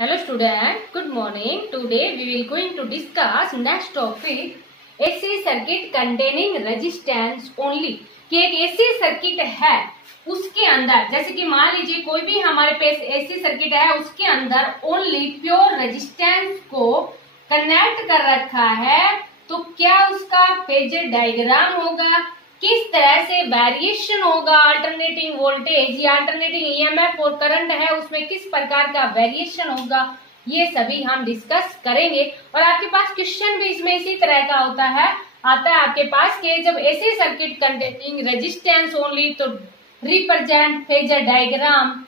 Hello student, good morning. Today we will going to discuss next topic AC circuit containing resistance only. कि एक AC circuit है उसके अंदर, जैसे कि मान लीजिए कोई भी हमारे पास AC सर्किट है उसके अंदर ओनली प्योर रेजिस्टेंस को कनेक्ट कर रखा है, तो क्या उसका फेजर डायग्राम होगा, किस तरह से वेरिएशन होगा, अल्टरनेटिंग वोल्टेज या अल्टरनेटिंग ईएमएफ और करंट है उसमें किस प्रकार का वेरिएशन होगा, ये सभी हम डिस्कस करेंगे। और आपके पास क्वेश्चन भी इसमें इसी तरह का आता है आपके पास कि जब AC circuit containing resistance only, तो रिप्रेजेंट फेजर डायग्राम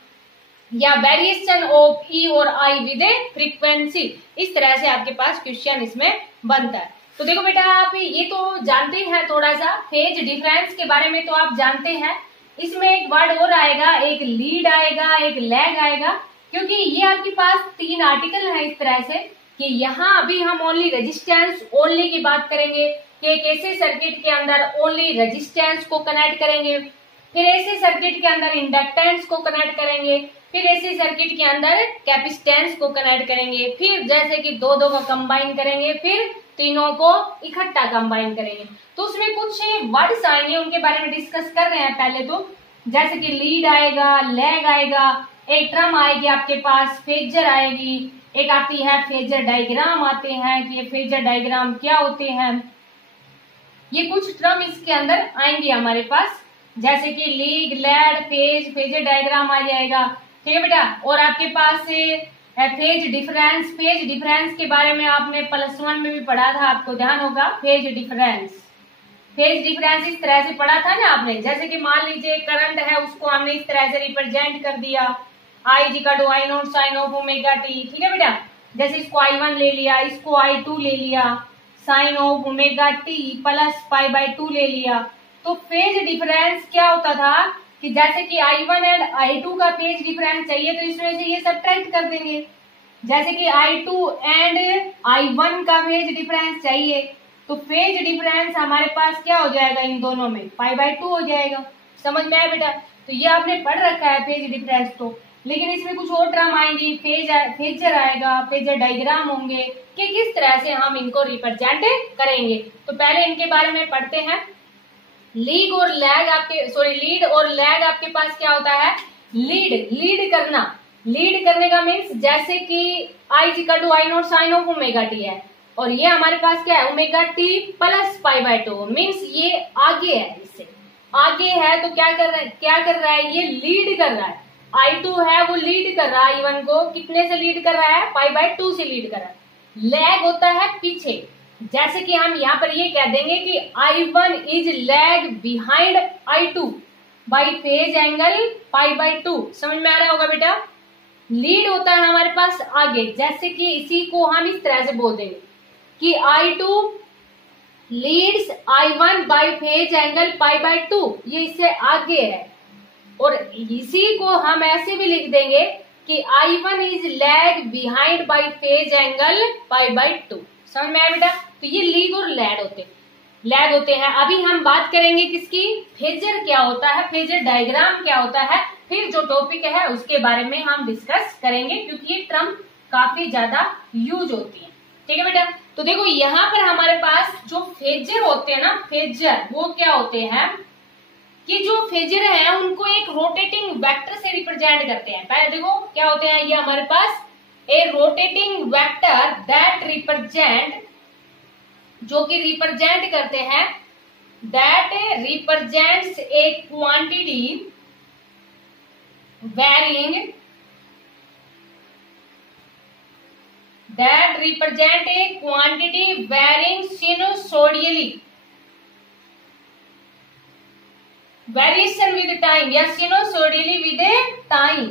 या वेरिएशन ऑफ ई और आई विद ए फ्रीक्वेंसी, इस तरह से आपके पास क्वेश्चन इसमें बनता है। तो देखो बेटा, आप ये तो जानते हैं थोड़ा सा फेज डिफरेंस के बारे में, तो आप जानते हैं इसमें एक वर्ड और आएगा, एक लीड आएगा, एक लैग आएगा, क्योंकि ये आपके पास तीन आर्टिकल है इस तरह से कि यहाँ अभी हम ओनली रेजिस्टेंस ओनली की बात करेंगे कि एक ऐसे सर्किट के अंदर ओनली रेजिस्टेंस को कनेक्ट करेंगे, फिर ऐसे सर्किट के अंदर इंडक्टेंस को कनेक्ट करेंगे, फिर ऐसे सर्किट के अंदर कैपेसिटेंस को कनेक्ट करेंगे, फिर जैसे कि दो को कंबाइन करेंगे, फिर तीनों को इकट्ठा कंबाइन करेंगे। तो उसमें कुछ वर्ड्स आएंगे, उनके बारे में डिस्कस कर रहे हैं पहले। तो जैसे कि लीड आएगा, लैग आएगा, एक टर्म आएगी आपके पास फेजर आएगी, एक आती है फेजर डायग्राम आते हैं कि ये फेजर डायग्राम क्या होते हैं, ये कुछ टर्म इसके अंदर आएंगे हमारे पास, जैसे कि लीड, लैग, फेजर डायग्राम आ जाएगा, ठीक है बेटा। और आपके पास फेज डिफरेंस के बारे में आपने +1 में भी पढ़ा था, आपको ध्यान होगा। फेज डिफरेंस इस तरह से पढ़ा था ना आपने, जैसे कि मान लीजिए करंट है उसको हमने इस तरह से रिप्रेजेंट कर दिया, I = I0 sin of omega t, ठीक है बेटा। जैसे इसको I1 ले लिया, इसको I2 ले लिया, sin of omega t plus π/2 ले लिया। तो फेज डिफरेंस क्या होता था कि जैसे कि I1 एंड I2 का फेज डिफरेंस चाहिए तो इसमें से ये सब्ट्रैक्ट कर देंगे, जैसे कि I2 एंड I1 का फेज डिफरेंस चाहिए तो फेज डिफरेंस हमारे पास क्या हो जाएगा, इन दोनों में π/2 हो जाएगा। समझ में आया बेटा? तो ये आपने पढ़ रखा है फेज डिफरेंस तो, लेकिन इसमें कुछ और टर्म आएंगी, फेजर आएगा, फेजर डायग्राम होंगे कि किस तरह से हम इनको रिप्रेजेंट करेंगे। तो पहले इनके बारे में पढ़ते हैं। लीड और लैग आपके पास क्या होता है, लीड करने का मीन्स जैसे कि I = I0 sin of omega t है, और ये हमारे पास क्या है, ओमेगा t प्लस π/2, मीन्स ये आगे है, इससे आगे है तो क्या कर रहा है, ये लीड कर रहा है। I2 है वो लीड कर रहा है, I1 को कितने से लीड कर रहा है, π/2 से लीड कर रहा है। लैग होता है पीछे, जैसे कि हम यहाँ पर ये कह देंगे कि I1 is lag behind I2 by phase angle π/2। समझ में आ रहा होगा बेटा। लीड होता है हमारे पास आगे, जैसे कि इसी को हम इस तरह से बोल देंगे कि I2 Leeds I1 by phase angle π/2, ये इससे आगे है। और इसी को हम ऐसे भी लिख देंगे कि I1 is lag behind by phase angle π/2। समझ में आया बेटा। तो ये लीड और लैग होते हैं। अभी हम बात करेंगे किसकी, फेजर क्या होता है, फेजर डायग्राम क्या होता है, फिर जो टॉपिक है उसके बारे में हम डिस्कस करेंगे, क्योंकि ये टर्म काफी ज्यादा यूज होती है, ठीक है बेटा। तो देखो यहाँ पर हमारे पास जो फेजर होते हैं ना, फेजर वो क्या होते हैं कि जो फेजर है उनको एक रोटेटिंग वेक्टर से रिप्रेजेंट करते हैं। पहले देखो क्या होते हैं, ये हमारे पास ए रोटेटिंग वेक्टर दैट रिप्रेजेंट, जो कि रिप्रेजेंट करते हैं, that represents A quantity varying, that represent a quantity varying sinusoidally, variation with time या sinusoidally with a time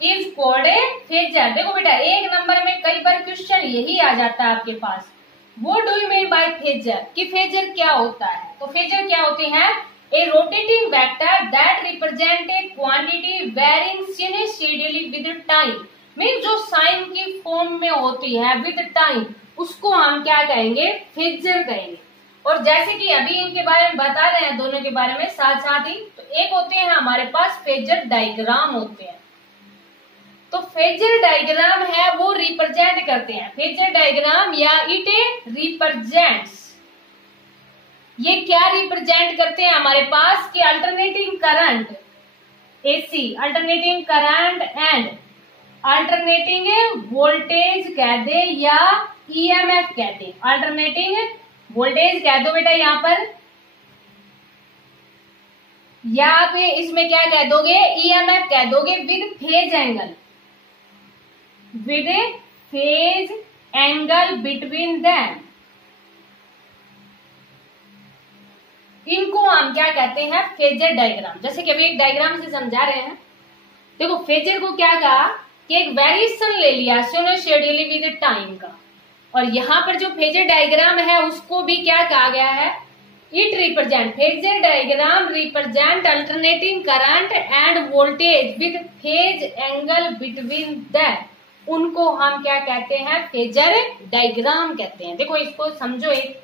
is called a phasor। देखो बेटा, एक नंबर में कई बार क्वेश्चन यही आ जाता है आपके पास, What do you mean by phasor, कि फेजर क्या होता है। तो फेजर क्या होते हैं, a rotating vector that represent a quantity varying sinusoidally with time, mean जो साइन की फॉर्म में होती है विद टाइम, उसको हम क्या कहेंगे, फेजर कहेंगे। और जैसे कि अभी इनके बारे में बता रहे हैं, दोनों के बारे में साथ साथ ही, तो एक होते हैं हमारे पास फेजर डायग्राम होते हैं। तो फेजर डायग्राम है वो रिप्रेजेंट करते हैं, फेजर डायग्राम या इट रिप्रेजेंट्स, ये क्या रिप्रेजेंट करते हैं हमारे पास कि alternating current AC, alternating current and alternating voltage कह दे या ईएमएफ कहते हैं। अल्टरनेटिंग वोल्टेज कह दो बेटा यहाँ पर, या आप इसमें क्या कह दोगे, ईएमएफ कह दोगे with phase angle, with phase angle between them. इनको हम क्या कहते हैं, फेजर डायग्राम। जैसे कि अभी एक डायग्राम से समझा रहे हैं, देखो फेजर को क्या कहा कि एक वेरिएशन ले लिया सिनुसॉइडली विद टाइम का, और यहाँ पर जो फेजर डायग्राम है उसको भी क्या कहा गया है, it represent, phasor diagram represent alternating current end voltage with phase angle between that, उनको हम क्या कहते हैं, फेजर डायग्राम कहते हैं। देखो इसको समझो, एक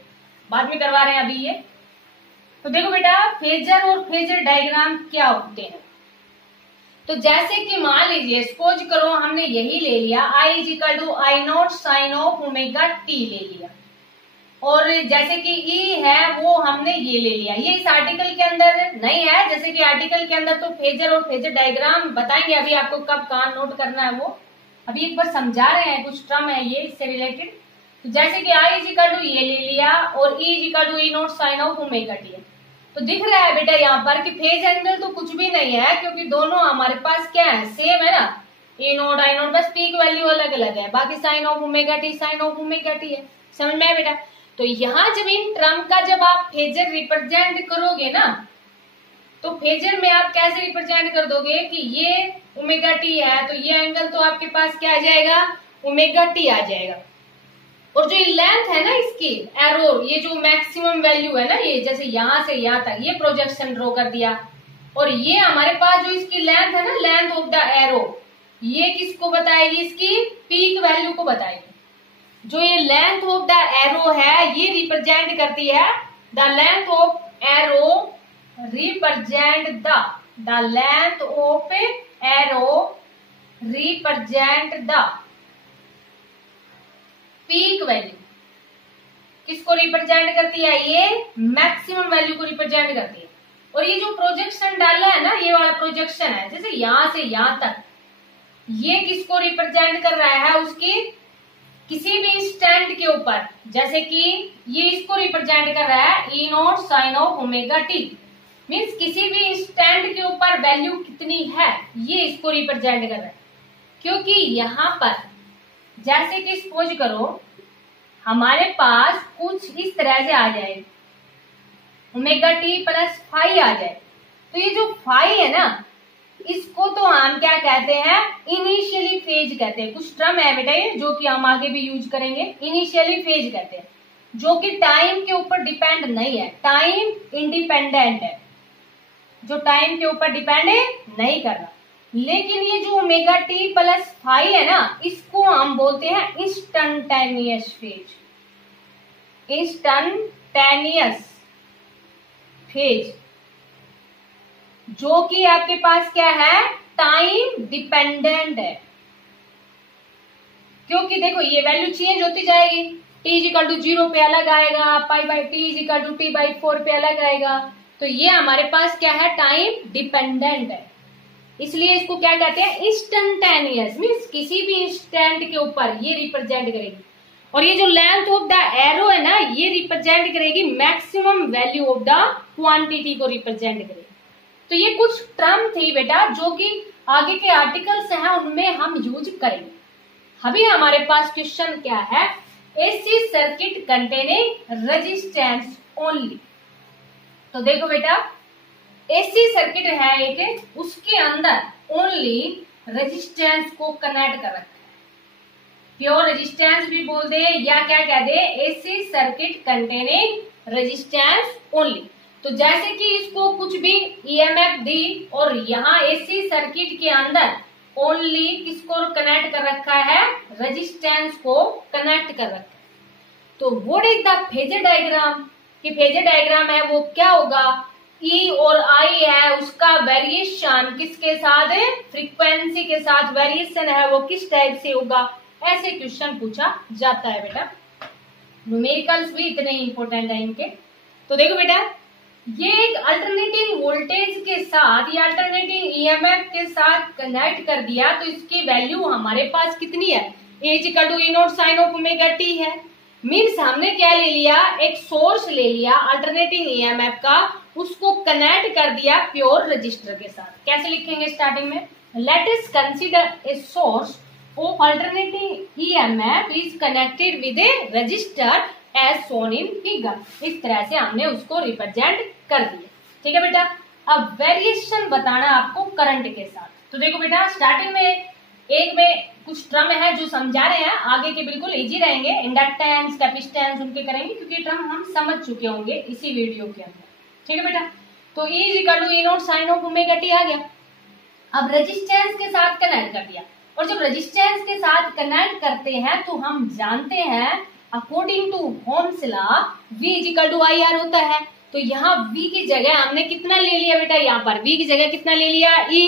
बाद में करवा रहे हैं अभी ये। तो देखो बेटा फेजर और फेजर डायग्राम क्या होते हैं। तो जैसे कि मान लीजिए सपोज करो हमने यही ले लिया I = I0 sin of omega T ले लिया, और जैसे कि E है वो हमने ये ले लिया, ये इस आर्टिकल के अंदर नहीं है। जैसे कि आर्टिकल के अंदर तो फेजर और फेजर डायग्राम बताएंगे, अभी आपको कब कहाँ नोट करना है वो अभी एक बार समझा रहे हैं, कुछ टर्म है ये इससे रिलेटेड। तो जैसे कि I = ये ले लिया और E = E0 sin of omega t, तो दिख रहा है बेटा यहाँ पर कि फेज एंगल तो कुछ भी नहीं है, क्योंकि दोनों हमारे पास क्या है, सेम है ना, E0 I0, बस पीक वैल्यू अलग अलग है, बाकी sine of omega t sine of omega t है। समझ में आया बेटा। तो यहाँ जब इन टर्म का जब आप फेजर रिप्रेजेंट करोगे ना, तो फेजर में आप कैसे रिप्रेजेंट कर दोगे कि ये ओमेगा टी है, तो ये एंगल तो आपके पास क्या आ जाएगा, ओमेगा टी आ जाएगा। और जो लेंथ है ना इसकी एरो, ये जो मैक्सिमम वैल्यू है ना, ये जैसे यहाँ से यहाँ तक ये प्रोजेक्शन ड्रॉ कर दिया, और ये हमारे पास जो इसकी लेंथ है ना, लेंथ ऑफ द एरो, ये किसको बताएगी, इसकी पीक वैल्यू को बताएगी। जो ये लेंथ ऑफ द एरो है ये रिप्रेजेंट करती है, the length of arrow represent the length of arrow represent the peak value. किसको रिप्रेजेंट करती है, ये मैक्सिमम वैल्यू को रिप्रेजेंट करती है। और ये जो प्रोजेक्शन डाला है ना, ये वाला प्रोजेक्शन है, जैसे यहां से यहां तक, ये किसको रिप्रेजेंट कर रहा है, उसकी किसी भी स्टैंड के ऊपर, जैसे कि ये इसको रिप्रेजेंट कर रहा है E0 sin of omega T, means किसी भी स्टैंड के ऊपर वैल्यू कितनी है ये इसको रिप्रेजेंट कर रहा है। क्योंकि यहाँ पर जैसे कि सपोज करो हमारे पास कुछ इस तरह से आ जाए, ओमेगा टी प्लस फाई आ जाए, तो ये जो फाई है ना, इसको तो हम क्या कहते हैं, इनिशियली फेज कहते हैं। कुछ टर्म है बेटा ये जो कि हम आगे भी यूज करेंगे, इनिशियली फेज कहते हैं, जो कि टाइम के ऊपर डिपेंड नहीं है, टाइम इंडिपेंडेंट है, जो टाइम के ऊपर डिपेंड नहीं कर रहा। लेकिन ये जो ओमेगा टी प्लस फाई है ना, इसको हम बोलते हैं इंस्टंटेनियस फेज, इंस्टंटेनियस फेज, जो कि आपके पास क्या है, टाइम डिपेंडेंट है। क्योंकि देखो ये वैल्यू चेंज होती जाएगी, t = 0 पे अलग आएगा, π/t = t/4 पे अलग आएगा, तो ये हमारे पास क्या है, टाइम डिपेंडेंट है। इसलिए इसको क्या कहते हैं, इंस्टंटेनियस, मीन्स किसी भी इंस्टेंट के ऊपर ये रिप्रेजेंट करेगी। और ये जो लेंथ ऑफ द एरो है ना, ये रिप्रेजेंट करेगी maximum value of the quantity को रिप्रेजेंट करेगी। तो ये कुछ टर्म थी बेटा जो कि आगे के आर्टिकल्स हैं उनमें हम यूज करेंगे। अभी हमारे पास क्वेश्चन क्या है, AC circuit containing resistance only. तो देखो बेटा एसी सर्किट है एक, उसके अंदर ओनली रेजिस्टेंस को कनेक्ट कर रखा है, प्योर रेजिस्टेंस भी बोल दे या क्या कह दे, AC circuit containing resistance only. तो जैसे कि इसको कुछ भी ईएमएफ दी और यहाँ एसी सर्किट के अंदर ओनली किसको कनेक्ट कर रखा है, रेजिस्टेंस को कनेक्ट कर रखा है। तो what is the phasor diagram, कि फेजर डायग्राम है वो क्या होगा ई और आई है उसका वेरिएशन किसके साथ है, फ्रीक्वेंसी के साथ वेरिएशन है, वो किस टाइप से होगा, ऐसे क्वेश्चन पूछा जाता है बेटा। न्यूमेरिकल्स भी इतने इंपॉर्टेंट है इनके। तो देखो बेटा, ये एक अल्टरनेटिंग वोल्टेज के साथ या अल्टरनेटिंग ईएमएफ के साथ कनेक्ट कर दिया, तो इसकी वैल्यू हमारे पास कितनी है, A equal to E naught sine of omega t है। मीन्स हमने क्या ले लिया, एक सोर्स ले लिया अल्टरनेटिंग ईएमएफ का, उसको कनेक्ट कर दिया प्योर रजिस्टर के साथ। कैसे लिखेंगे स्टार्टिंग में, let us consider a source of alternating EMF is connected with a resistor as shown in figure. इस तरह से हमने उसको रिप्रेजेंट कर दिया। ठीक है बेटा, अब वेरिएशन बताना आपको करंट के साथ। तो देखो बेटा, स्टार्टिंग में एक में कुछ टर्म है जो समझा रहे हैं, आगे के बिल्कुल इजी रहेंगे, इंडक्टेंस कैपेसिटेंस उनके करेंगे क्योंकि टर्म हम समझ चुके होंगे इसी वीडियो के अंदर। ठीक है बेटा, तो E equal to E naught sine of omega t आ गया। अब रेजिस्टेंस के साथ कनेक्ट कर दिया, और जब रेजिस्टेंस के साथ कनेक्ट करते हैं तो हम जानते हैं according to Ohm's law V equal to I R होता है। तो यहाँ V की जगह हमने कितना ले लिया बेटा, यहाँ पर V की जगह कितना ले लिया, E,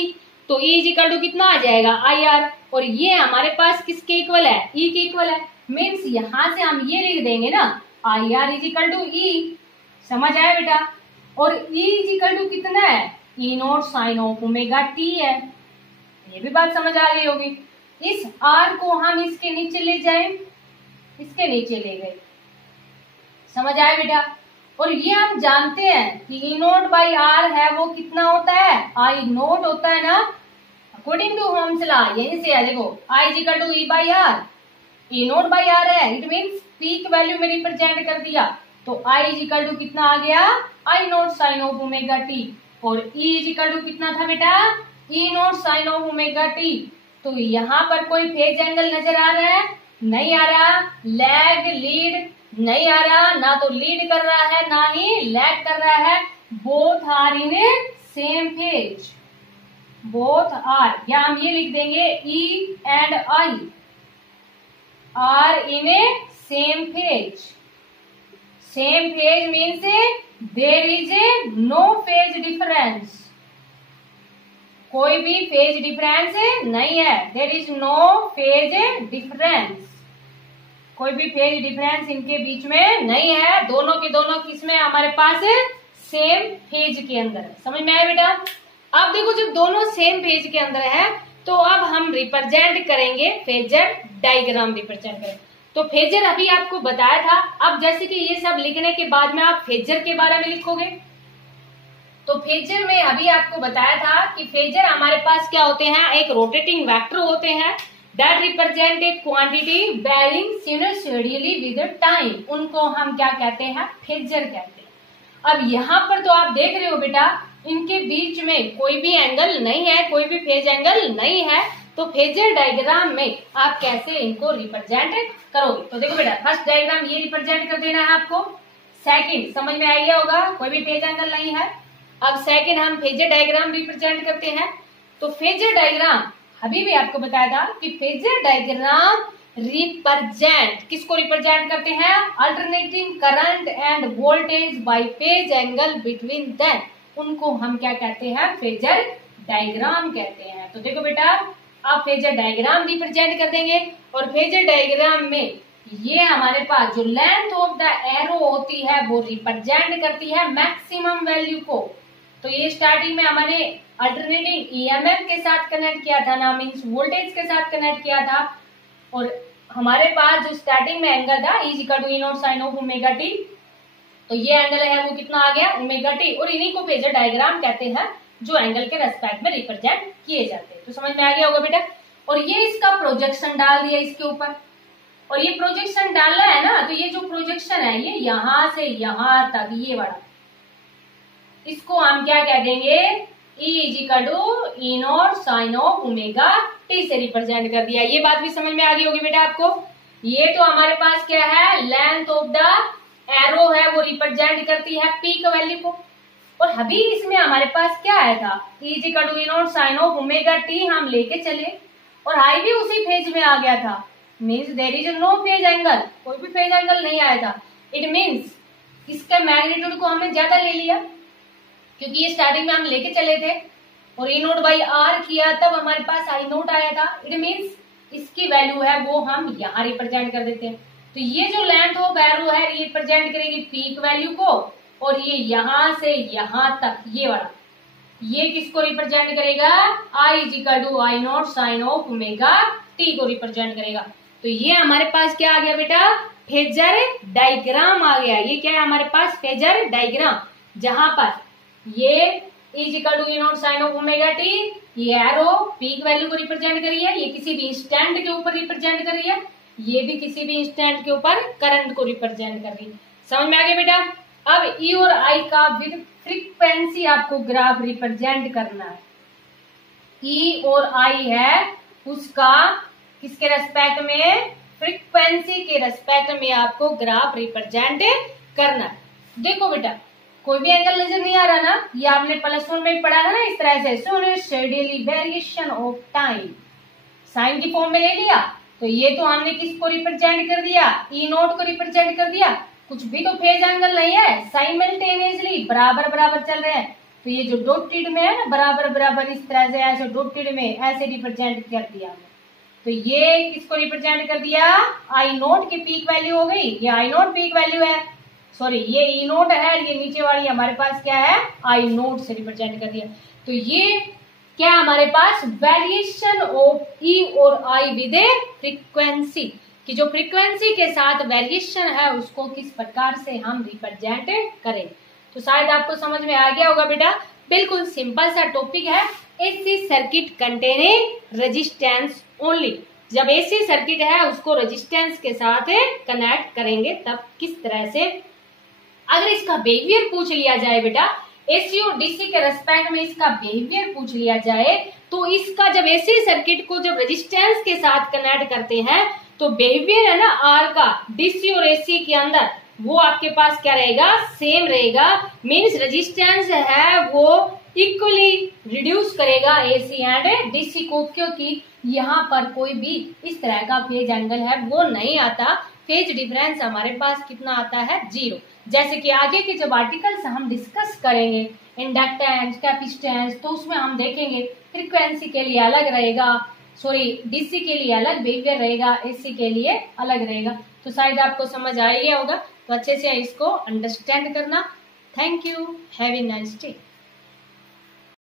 तो E इक्वल टू कितना आ जाएगा, आई आर, और ये हमारे पास किसके इक्वल है, E के इक्वल है। मीन्स यहाँ से हम ये लिख देंगे ना, I R is equal to E. समझ आया बेटा, और E इज इक्वल टू कितना है, E naught sine of omega t है। ये भी बात समझ आ गई होगी। इस R को हम इसके नीचे ले जाए, इसके नीचे ले गए, समझ आया बेटा। और ये हम जानते हैं कि E नोट बाई आर है वो कितना होता है, आई नोट होता है ना, अकॉर्डिंग टू ओम्स लॉ। यहीं से है देखो, I equal to E by R, E naught by R है, इट मीन्स पीक वैल्यू में रिप्रेजेंट कर दिया, तो I इक्वल टू कितना आ गया, I naught sine of omega t, और E इक्वल टू कितना था बेटा, E naught sine of omega t. तो यहाँ पर कोई फेज एंगल नजर आ रहा है, नहीं आ रहा, लैग लीड नहीं आ रहा, ना तो लीड कर रहा है ना ही लैग कर रहा है, both are in a same phase, both are, या हम ये लिख देंगे E and I are in a same phase. Same phase means there is a no phase difference, कोई भी फेज डिफरेंस नहीं है, there is no phase difference, कोई भी फेज डिफरेंस इनके बीच में नहीं है, दोनों के दोनों किसमें हमारे पास सेम फेज के अंदर है। समझ में आया बेटा। अब देखो, जब दोनों सेम फेज के अंदर है तो अब हम रिप्रेजेंट करेंगे, फेजर डायग्राम रिप्रेजेंट करेंगे। तो फेजर अभी आपको बताया था, अब जैसे कि ये सब लिखने के बाद में आप फेजर के बारे में लिखोगे, तो फेजर में अभी आपको बताया था कि फेजर हमारे पास क्या होते हैं, एक रोटेटिंग वेक्टर होते हैं that represent a quantity varying sinusoidally with time, उनको हम क्या कहते हैं, फेजर कहते हैं। अब यहाँ पर तो आप देख रहे हो बेटा, इनके बीच में कोई भी एंगल नहीं है, कोई भी फेज एंगल नहीं है, तो फेजर डायग्राम में आप कैसे इनको रिप्रेजेंट करोगे। तो देखो बेटा, फर्स्ट डायग्राम ये रिप्रेजेंट कर देना है आपको, सेकंड समझ में आ गया होगा, कोई भी फेज एंगल नहीं है। अब सेकंड हम फेजर डायग्राम रिप्रेजेंट करते हैं। तो फेजर डायग्राम अभी भी आपको बताया था कि फेजर डायग्राम रिप्रेजेंट किसको रिप्रेजेंट करते हैं, alternating current end voltage bye phase angle between them, उनको हम क्या कहते हैं, फेजर डायग्राम कहते हैं। तो देखो बेटा, आप फेजर डायग्राम रिप्रेजेंट कर देंगे, और फेजर डायग्राम में ये हमारे पास जो लेंथ ऑफ द एरो होती है वो रिप्रेजेंट करती है मैक्सिमम वैल्यू को। तो ये स्टार्टिंग में हमारे अल्टरनेटिंग ईएमएफ के साथ कनेक्ट किया था ना, मीन्स वोल्टेज के साथ कनेक्ट किया था, और हमारे पास जो स्टार्टिंग में एंगल था E equal to E naught sine of omega t, तो ये एंगल है वो कितना आ गया, ओमेगा टी, और इन्हीं को फेजर डायग्राम कहते हैं जो एंगल के रेस्पेक्ट में रिप्रेजेंट किए जाते हैं। तो समझ में आ गया होगा बेटा। और ये इसका प्रोजेक्शन डाल दिया इसके ऊपर, और ये प्रोजेक्शन डालना है ना, तो ये जो प्रोजेक्शन है ये यहां से यहां तक, ये वाला, इसको हम क्या कह देंगे, E equal to E naught sine of omega t से रिप्रेजेंट कर दिया। ये बात भी समझ में आ गई होगी बेटा आपको। ये तो हमारे पास क्या है, लेंथ ऑफ द एरो है वो रिप्रेजेंट करती है पीक वैल्यू को, और अभी इसमें हमारे पास क्या आया था, E equal to E naught sine of omega t हम लेके चले, और आई भी उसी फेज में आ गया था, means there is no phase angle, कोई भी फेज एंगल नहीं आया था। इट मीन्स इसके मैग्नीट्यूड को हमने ज्यादा ले लिया, क्योंकि ये स्टार्टिंग में हम लेके चले थे और ई नोट बाई आर किया तब हमारे पास आई नोट आया था। इट मीन्स इसकी वैल्यू है वो हम यहाँ रिप्रेजेंट कर देते हैं। तो ये जो लेंथ ऑफ एरो है ये रिप्रेजेंट करेगी पीक वैल्यू को, और ये यहां से यहां तक ये वाला ये किसको रिप्रेजेंट करेगा, I is equal to I naught sine of omega t को रिप्रेजेंट करेगा। तो ये हमारे पास क्या आ गया बेटा, फेजर डायग्राम आ गया। ये क्या है हमारे पास, फेजर डायग्राम, जहां पर ये is equal to E naught sine of omega t, ये एरो पीक वैल्यू को रिप्रेजेंट कर रही है, ये किसी भी इंस्टेंट के ऊपर रिप्रेजेंट कर रही है, ये भी किसी भी इंस्टेंट के ऊपर करंट को रिप्रेजेंट कर रही है। समझ में आ गया बेटा। अब ई और आई का विद फ्रीक्वेंसी आपको ग्राफ रिप्रेजेंट करना है। ई और आई है उसका किसके रेस्पेक्ट में, फ्रीक्वेंसी के रेस्पेक्ट में आपको ग्राफ रिप्रेजेंट करना है। देखो बेटा कोई भी एंगल नजर नहीं आ रहा ना, ये आपने +1 में पढ़ा था ना इस तरह से, सिनुसॉइडली वेरिएशन ऑफ टाइम साइन की फॉर्म में ले लिया। तो ये तो हमने किसको रिप्रेजेंट कर दिया, ई नोट को रिप्रेजेंट कर दिया। कुछ भी तो फेज एंगल नहीं है, साइमल्टेनियसली बराबर बराबर चल रहे हैं। तो ये जो डॉटेड में है ना बराबर बराबर इस तरह से ऐसे डॉटेड में ऐसे रिप्रेजेंट कर दिया हमने। तो ये किसको रिप्रेजेंट कर दिया, आई नोट की पीक वैल्यू हो गई, ये आई नोट पीक वैल्यू है, सॉरी ये ई नोट है, ये नीचे वाली हमारे पास क्या है, आई नोट से रिप्रेजेंट कर दिया। तो ये क्या हमारे पास, वेरिएशन ऑफ ई और आई विद ए फ्रीक्वेंसी, कि जो फ्रीक्वेंसी के साथ वेरिएशन है उसको किस प्रकार से हम रिप्रेजेंट करें। तो शायद आपको समझ में आ गया होगा बेटा, बिल्कुल सिंपल सा टॉपिक है, AC circuit containing resistance only. जब एसी सर्किट है उसको रेजिस्टेंस के साथ कनेक्ट करेंगे तब किस तरह से। अगर इसका बिहेवियर पूछ लिया जाए बेटा, एसी और डीसी के रेस्पेक्ट में इसका बिहेवियर पूछ लिया जाए, तो इसका जब एसी सर्किट को जब रेजिस्टेंस के साथ कनेक्ट करते हैं तो बिहेवियर है ना आर का डीसी और एसी के अंदर वो आपके पास क्या रहेगा, सेम रहेगा। मीन्स रेजिस्टेंस है वो इक्वली रिड्यूस करेगा एसी एंड डीसी को, क्योंकि यहाँ पर कोई भी इस तरह का फेज एंगल है वो नहीं आता। फेज डिफरेंस हमारे पास कितना आता है, 0। जैसे कि आगे के जब आर्टिकल्स हम डिस्कस करेंगे, इंडक्टेंस, कैपेसिटेंस, तो उसमें हम देखेंगे फ्रीक्वेंसी के लिए अलग रहेगा, सॉरी डीसी के लिए अलग बिहेवियर रहेगा, एसी के लिए अलग रहेगा। तो शायद आपको समझ आ गया होगा, तो अच्छे से इसको अंडरस्टैंड करना। Thank you, have a nice day.